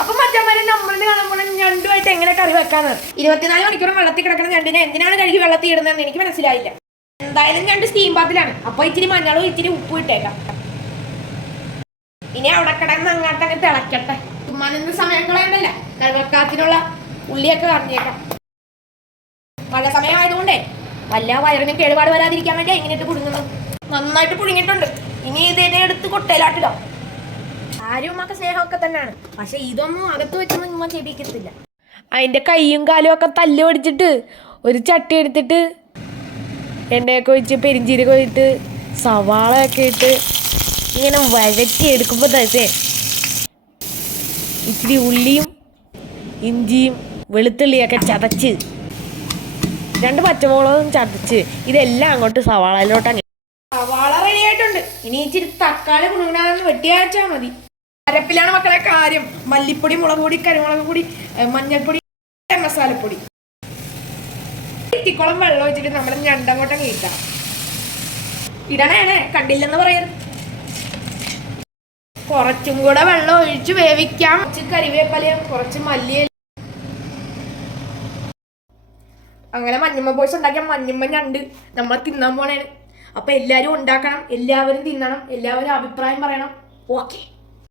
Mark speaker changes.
Speaker 1: അപ്പൊ മറ്റന്മാരെ നമ്മളിന്ന് കാണുമ്പോൾ ഞണ്ടുമായിട്ട് എങ്ങനെ കറി വെക്കാന്ന്? ഇരുപത്തിനാല് മണിക്കൂർ വെള്ളത്തിൽ കിടക്കുന്ന ഞണ്ടിനെ എന്തിനാണ് കഴുകി വെള്ളത്തിൽ ഇടുന്നതെന്ന് എനിക്ക് മനസ്സിലായില്ല. എന്തായാലും ഞണ്ട് സ്റ്റീം പാത്തിലാണ് അപ്പൊ ഇച്ചിരി മഞ്ഞളും ഇച്ചിരി ഉപ്പും ഇട്ടേക്കാം. ഇനി അവിടെ കിടന്ന് അങ്ങോട്ട് അങ്ങ് തിളക്കട്ടെ. ചുമ്മാ സമയം കളയണ്ടല്ല? കറിവെക്കാത്തിനുള്ള ഉള്ളിയൊക്കെ കറിഞ്ഞേക്കാം മഴ സമയമായതുകൊണ്ടേ വല്ല വയറിന് കേടുപാട് വരാതിരിക്കാൻ വേണ്ടി എങ്ങനെയിട്ട് പുഴുങ്ങുന്നു നന്നായിട്ട് പുഴുങ്ങിയിട്ടുണ്ട്. ഇനി ഇതിനെ എടുത്ത് കൊട്ടയിലാട്ടിടോ. ആരും ഉമ്മക്ക് സ്നേഹമൊക്കെ തന്നെയാണ്. പക്ഷെ ഇതൊന്നും അകത്ത് വെച്ചൊന്നും ഉമ്മ ചെയ്യിക്കത്തില്ല അതിന്റെ കൈയും കാലും ഒക്കെ തല്ലു പിടിച്ചിട്ട് ഒരു ചട്ടി എടുത്തിട്ട് എണ്ണയൊക്കെ ഒഴിച്ച് പെരിഞ്ചീരകം ഒഴിച്ചിട്ട് സവാളയൊക്കെ ഇട്ട് ഇങ്ങനെ വഴറ്റി എടുക്കുമ്പോൾ തന്നെ ഇച്ചിരി ഉള്ളിയും ഇഞ്ചിയും വെളുത്തുള്ളിയൊക്കെ ചതച്ച് രണ്ട് പച്ചമുളകും ചതച്ച് ഇതെല്ലാം അങ്ങോട്ട് സവാളയിലോട്ട് സവാള റെഡി ആയിട്ടുണ്ട്. ഇനി ഇച്ചിരി തക്കാളി കുണുങ്ങാന്ന് വെട്ടിയാച്ചാൽ മതി. അരപ്പിലാണ് മക്കളെ കാര്യം. മല്ലിപ്പൊടി മുളക് പൊടി കരുമുളക് പൊടി മഞ്ഞൾപ്പൊടി മസാലപ്പൊടി. ഇത്തിക്കുളം വെള്ളം വെച്ചിട്ട് നമ്മൾ ഞണ്ടങ്ങോട്ടം കീട്ടാം ഇടണേണേ കണ്ടില്ലെന്ന് പറയരുത്. കുറച്ചും കൂടെ വെള്ളം ഒഴിച്ച് വേവിക്കാം. കുറച്ച് കരിവേപ്പലയും കുറച്ച് മല്ലിയും അങ്ങനെ മഞ്ഞമ്മ ബോയ്സ് ഉണ്ടാക്കിയ മഞ്ഞമ്മ ഞണ്ട് നമ്മൾ തിന്നാൻ പോണേന് അപ്പൊ എല്ലാരും ഉണ്ടാക്കണം എല്ലാവരും തിന്നണം എല്ലാവരും അഭിപ്രായം പറയണം. ഓക്കെ.